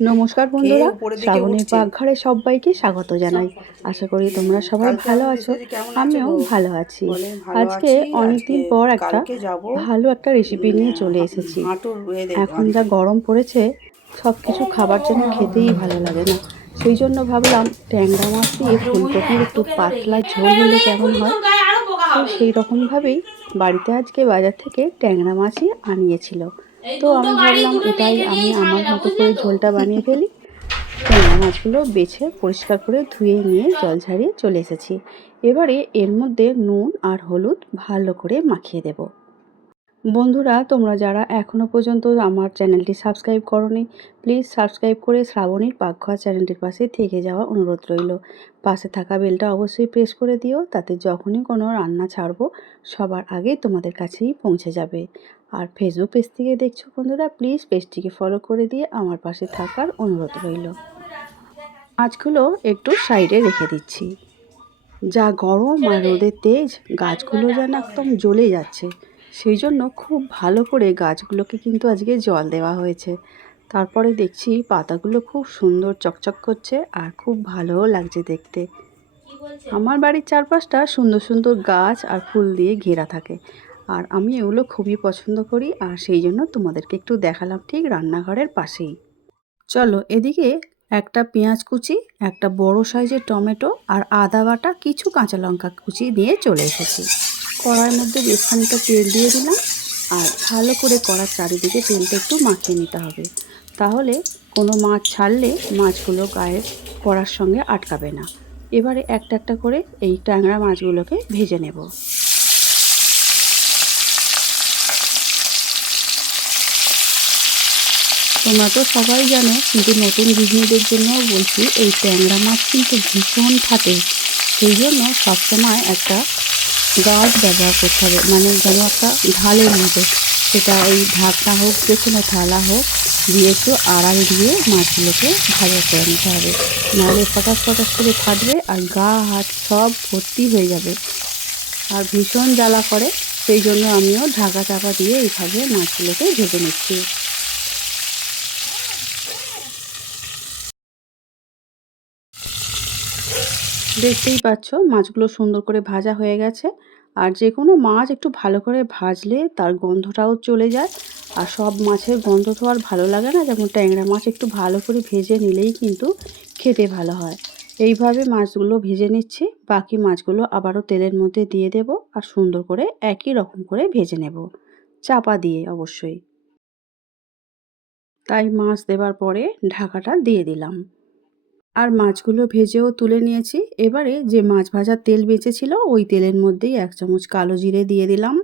নমস্কার খেয়ে বন্ধুরা, উপরের দিকে শ্রাবণীর উঠছে। পাকঘরে সবাইকে স্বাগত জানাই। আশা করি তোমরা সবাই কালকে ভালো আমি আছো। বলছে যে কেমন আছো আমিও গো, ভালো আছি। বলে ভালো আজকে আছি। অনেক আজকে দিন পর কালকে যাব ভালো একটা রেসিপি নিয়ে চলে এসেছি। হাঁটুর এখন যা গরম পড়েছে, সব কিছু খাবার জন্য খেতেই ভালো লাগে না। সেই জন্য ভাবলাম ট্যাংরা মাছ দিয়ে ফুলকপির একটু পাতলা ঝোল হলে কেমন হয়। তো সেই রকমভাবেই বাড়িতে আজকে বাজার থেকে ট্যাংরা মাছই আনিয়েছিল। তো আমি ভাবলাম এটাই আমি আমার মতো করে ঝোলটা বানিয়ে ফেলি। ট্যাংরা মাছগুলো বেছে পরিষ্কার করে ধুয়ে নিয়ে জল ঝরিয়ে চলে এসেছি। এবারে এর মধ্যে নুন আর হলুদ ভালো করে মাখিয়ে দেব। বন্ধুরা, তোমরা যারা এখনও পর্যন্ত আমার চ্যানেলটি সাবস্ক্রাইব করোনি, প্লিজ সাবস্ক্রাইব করে শ্রাবণীর পাকঘর চ্যানেলটির পাশে থেকে যাওয়া অনুরোধ রইল। পাশে থাকা বেলটা অবশ্যই প্রেস করে দিও, তাতে যখনই কোনো রান্না ছাড়বো সবার আগে তোমাদের কাছেই পৌঁছে যাবে। আর ফেসবুক পেজ থেকে দেখছো বন্ধুরা, প্লিজ পেজটিকে ফলো করে দিয়ে আমার পাশে থাকার অনুরোধ রইল। মাছগুলো একটু সাইডে রেখে দিচ্ছি। যা গরম আর রোদের তেজ, গাছগুলো যেন একদম জ্বলে যাচ্ছে। সেই জন্য খুব ভালো করে গাছগুলোকে কিন্তু আজকে জল দেওয়া হয়েছে। তারপরে দেখছি পাতাগুলো খুব সুন্দর চকচক করছে আর খুব ভালোও লাগছে দেখতে। আমার বাড়ির চারপাশটা সুন্দর সুন্দর গাছ আর ফুল দিয়ে ঘেরা থাকে, আর আমি এগুলো খুবই পছন্দ করি। আর সেই জন্য তোমাদেরকে একটু দেখালাম ঠিক রান্নাঘরের পাশেই। চলো এদিকে একটা পেঁয়াজ কুচি, একটা বড় সাইজের টমেটো আর আদা বাটা, কিছু কাঁচা লঙ্কা কুচি দিয়ে চলে এসেছি। কড়াইয়ের মধ্যে বেশ খানিকটা তেল দিয়ে দিলাম, আর ভালো করে কড়ার চারিদিকে তেলটা একটু মাখিয়ে নিতে হবে। তাহলে কোনো মাছ ছাড়লে মাছগুলো গায়ে কড়ার সঙ্গে আটকাবে না। এবারে একটা একটা করে এই ট্যাংরা মাছগুলোকে ভেজে নেব। তোমরা তো সবাই জানো, কিন্তু নতুন গৃহিণীদের জন্যও বলছি, এই ট্যাংরা মাছ কিন্তু ভীষণ ফাটে। সেই জন্য সবসময় একটা গার্ড ব্যবহার করতে হবে, মানে যেন একটা ঢালের মতো, সেটা ওই ঢাকনা হোক যে কোনো থালা হোক, দিয়ে একটু আড়াল দিয়ে মাছগুলোকে ভাজা করে নিতে হবে। নাহলে ফটাস ফটাস করে ফাটবে আর গা হাত সব ভর্তি হয়ে যাবে, আর ভীষণ জ্বালা করে। সেই জন্য আমিও ঢাকা চাপা দিয়ে এইভাবে মাছগুলোকে ভেজে নিচ্ছি। দেখতেই পাচ্ছ মাছগুলো সুন্দর করে ভাজা হয়ে গেছে। আর যে কোনো মাছ একটু ভালো করে ভাজলে তার গন্ধটাও চলে যায়। আর সব মাছের গন্ধ তো আর ভালো লাগে না, যেমন ট্যাংরা মাছ একটু ভালো করে ভেজে নিলেই কিন্তু খেতে ভালো হয়। এইভাবে মাছগুলো ভেজে নিচ্ছি। বাকি মাছগুলো আবারও তেলের মধ্যে দিয়ে দেব, আর সুন্দর করে একই রকম করে ভেজে নেব, চাপা দিয়ে অবশ্যই। তাই মাছ দেওয়ার পরে ঢাকাটা দিয়ে দিলাম। আর মাছগুলো ভেজেও তুলে নিয়েছি। এবারে যে মাছ ভাজার তেল বেঁচেছিল, ওই তেলের মধ্যেই 1 চামচ কালো জিরে দিয়ে দিলাম।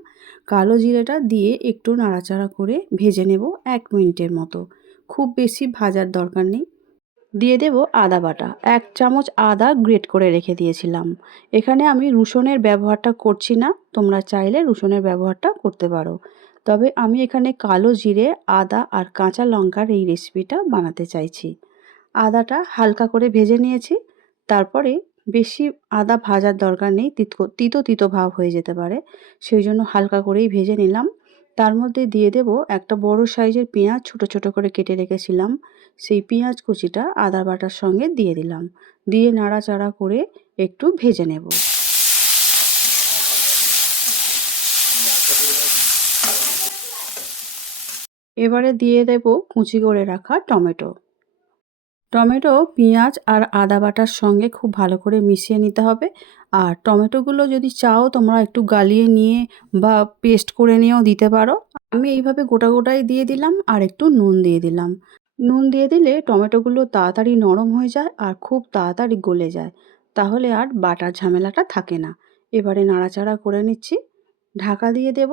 কালো জিরেটা দিয়ে একটু নাড়াচাড়া করে ভেজে নেব 1 মিনিটের মতো। খুব বেশি ভাজার দরকার নেই। দিয়ে দেব আদা বাটা। 1 চামচ আদা গ্রেট করে রেখে দিয়েছিলাম। এখানে আমি রসুনের ব্যবহারটা করছি না, তোমরা চাইলে রসুনের ব্যবহারটা করতে পারো। তবে আমি এখানে কালো জিরে, আদা আর কাঁচা লঙ্কার এই রেসিপিটা বানাতে চাইছি। আদাটা হালকা করে ভেজে নিয়েছি। তারপরে বেশি আদা ভাজার দরকার নেই, তিতো তিতো ভাব হয়ে যেতে পারে। সেই জন্য হালকা করেই ভেজে নিলাম। তার মধ্যে দিয়ে দেব একটা বড় সাইজের পেঁয়াজ, ছোট ছোট করে কেটে রেখেছিলাম। সেই পেঁয়াজ কুচিটা আদা বাটার সঙ্গে দিয়ে দিলাম। দিয়ে নাড়াচাড়া করে একটু ভেজে নেব। এবারে দিয়ে দেব কুচি করে রাখা টমেটো। টমেটো, পেঁয়াজ আর আদা বাটার সঙ্গে খুব ভালো করে মিশিয়ে নিতে হবে। আর টমেটোগুলো যদি চাও তোমরা একটু গালিয়ে নিয়ে বা পেস্ট করে নিয়েও দিতে পারো। আমি এইভাবে গোটা গোটাই দিয়ে দিলাম, আর একটু নুন দিয়ে দিলাম। নুন দিয়ে দিলে টমেটোগুলো তাড়াতাড়ি নরম হয়ে যায় আর খুব তাড়াতাড়ি গলে যায়। তাহলে আর বাটার ঝামেলাটা থাকে না। এবারে নাড়াচাড়া করে নিচ্ছি। ঢাকা দিয়ে দেব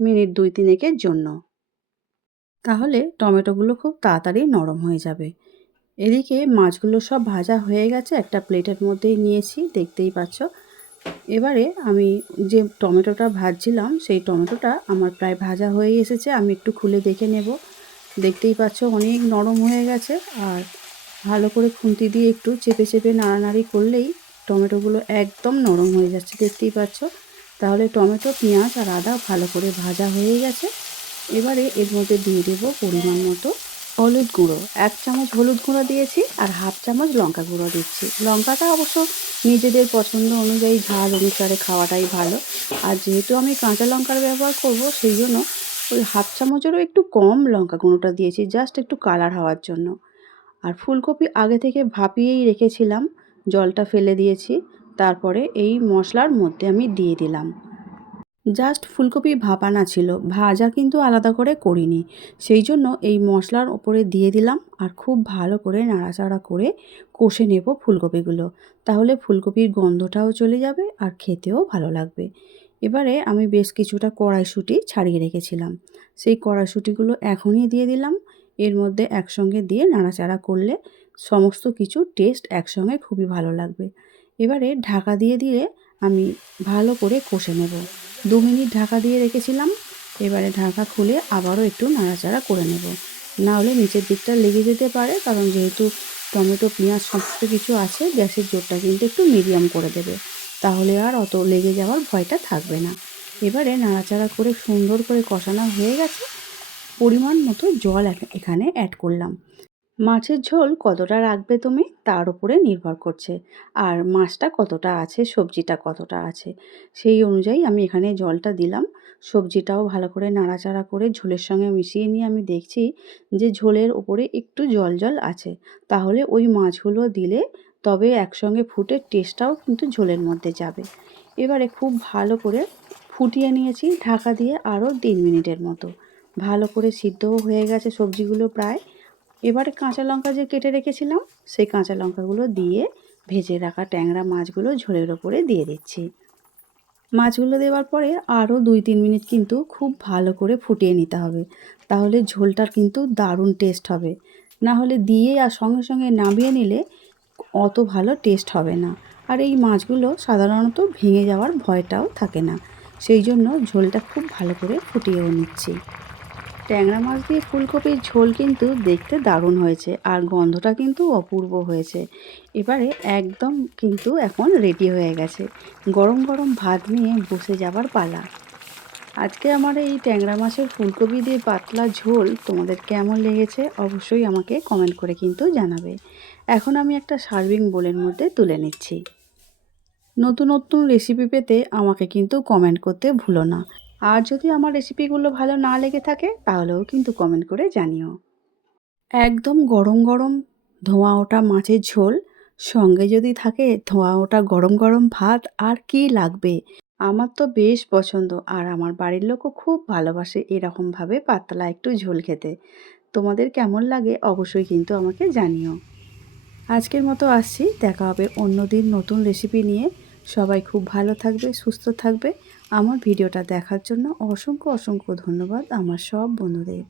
মিনিট 2-3 জন্য। তাহলে টমেটোগুলো খুব তাড়াতাড়ি নরম হয়ে যাবে। এদিকে মাছগুলো সব ভাজা হয়ে গেছে, একটা প্লেটের মধ্যেই নিয়েছি, দেখতেই পাচ্ছ। এবারে আমি যে টমেটোটা ভাজছিলাম, সেই টমেটোটা আমার প্রায় ভাজা হয়ে এসেছে। আমি একটু খুলে দেখে নেব। দেখতেই পাচ্ছ অনেক নরম হয়ে গেছে। আর ভালো করে খুন্তি দিয়ে একটু চেপে চেপে নাড়ানাড়ি করলেই টমেটোগুলো একদম নরম হয়ে যাচ্ছে, দেখতেই পাচ্ছ। তাহলে টমেটো, পেঁয়াজ আর আদা ভালো করে ভাজা হয়ে গেছে। এবারে এর মধ্যে দিয়ে দেব পরিমাণ মতো হলুদ গুঁড়ো 1 চামচ হলুদ গুঁড়ো দিয়েছি আর 1/2 চামচ লঙ্কা গুঁড়ো দিচ্ছি। লঙ্কাটা অবশ্য নিজেদের পছন্দ অনুযায়ী ঝাল অনুসারে খাওয়াটাই ভালো। আর যেহেতু আমি কাঁচা লঙ্কার ব্যবহার করব সেই জন্য ওই 1/2 চামচেরও একটু কম লঙ্কা গুঁড়োটা দিয়েছি, জাস্ট একটু কালার হওয়ার জন্য। আর ফুলকপি আগে থেকে ভাপিয়েই রেখেছিলাম, জলটা ফেলে দিয়েছি। তারপরে এই মশলার মধ্যে আমি দিয়ে দিলাম। জাস্ট ফুলকপি ভাপানো ছিল, ভাজা কিন্তু আলাদা করে করিনি। সেই জন্য এই মশলার ওপরে দিয়ে দিলাম আর খুব ভালো করে নাড়াচাড়া করে কষে নেব ফুলকপিগুলো। তাহলে ফুলকপির গন্ধটাও চলে যাবে আর খেতেও ভালো লাগবে। এবারে আমি বেশ কিছুটা কড়াইশুঁটি ছাড়িয়ে রেখেছিলাম, সেই কড়াইশুঁটিগুলো এখনই দিয়ে দিলাম। এর মধ্যে একসঙ্গে দিয়ে নাড়াচাড়া করলে সমস্ত কিছু টেস্ট একসঙ্গে খুবই ভালো লাগবে। এবারে ঢাকা দিয়ে দিলে আমি ভালো করে কষে নেব। 2 মিনিট ঢাকা দিয়ে রেখেছিলাম। এবারে ঢাকা খুলে আবারও একটু নাড়াচাড়া করে নেব, না হলে নিচের দিকটা লেগে যেতে পারে। কারণ যেহেতু টমেটো পেঁয়াজ সমস্ত কিছু আছে, গ্যাসের জোরটা কিন্তু একটু মিডিয়াম করে দেবে, তাহলে আর অত লেগে যাওয়ার ভয়টা থাকবে না। এবারে নাড়াচাড়া করে সুন্দর করে কষানো হয়ে গেছে। পরিমাণ মতো জল এখানে অ্যাড করলাম। মাছের ঝোল কতটা রাখবে তুমি তার উপরে নির্ভর করছে, আর মাছটা কতটা আছে, সবজিটা কতটা আছে, সেই অনুযায়ী আমি এখানে জলটা দিলাম। সবজিটাও ভালো করে নাড়াচাড়া করে ঝোলের সঙ্গে মিশিয়ে নিয়ে আমি দেখছি যে ঝোলের ওপরে একটু জল জল আছে, তাহলে ওই মাছগুলো দিলে তবে একসঙ্গে ফুটে টেস্টটাও কিন্তু ঝোলের মধ্যে যাবে। এবারে খুব ভালো করে ফুটিয়ে নিয়েছি ঢাকা দিয়ে আরও 3 মিনিটের মতো। ভালো করে সিদ্ধও হয়ে গেছে সবজিগুলো প্রায়। এবারে কাঁচা লঙ্কা যে কেটে রেখেছিলাম সেই কাঁচা লঙ্কাগুলো দিয়ে ভেজে রাখা ট্যাংরা মাছগুলো ঝোলের ওপরে দিয়ে দিচ্ছি। মাছগুলো দেওয়ার পরে আরও 2-3 মিনিট কিন্তু খুব ভালো করে ফুটিয়ে নিতে হবে, তাহলে ঝোলটার কিন্তু দারুণ টেস্ট হবে। না হলে দিয়ে আর সঙ্গে সঙ্গে নামিয়ে নিলে অত ভালো টেস্ট হবে না। আর এই মাছগুলো সাধারণত ভেঙে যাওয়ার ভয়টাও থাকে না, সেই জন্য ঝোলটা খুব ভালো করে ফুটিয়েও নিচ্ছি। ট্যাংরা মাছ দিয়ে ফুলকপির ঝোল কিন্তু দেখতে দারুণ হয়েছে আর গন্ধটা কিন্তু অপূর্ব হয়েছে। এবারে একদম কিন্তু এখন রেডি হয়ে গেছে, গরম গরম ভাত নিয়ে বসে যাবার পালা। আজকে আমার এই ট্যাংরা মাছের ফুলকপি দিয়ে পাতলা ঝোল তোমাদের কেমন লেগেছে অবশ্যই আমাকে কমেন্ট করে কিন্তু জানাবে। এখন আমি একটা সার্ভিং বোলের মধ্যে তুলে নিচ্ছি। নতুন নতুন রেসিপি পেতে আমাকে কিন্তু কমেন্ট করতে ভুলো না। আর যদি আমার রেসিপিগুলো ভালো না লেগে থাকে তাহলেও কিন্তু কমেন্ট করে জানিও। একদম গরম গরম ধোঁয়া ওঠা মাছের ঝোল, সঙ্গে যদি থাকে ধোঁয়া ওঠা গরম গরম ভাত, আর কি লাগবে। আমার তো বেশ পছন্দ আর আমার বাড়ির লোকও খুব ভালোবাসে এরকমভাবে পাতলা একটু ঝোল খেতে। তোমাদের কেমন লাগে অবশ্যই কিন্তু আমাকে জানিও। আজকের মতো আসছি, দেখা হবে অন্য দিন নতুন রেসিপি নিয়ে। সবাই খুব ভালো থাকবে, সুস্থ থাকবে। আমার ভিডিওটা দেখার জন্য অসংখ্য অসংখ্য ধন্যবাদ আমার সব বন্ধুদের।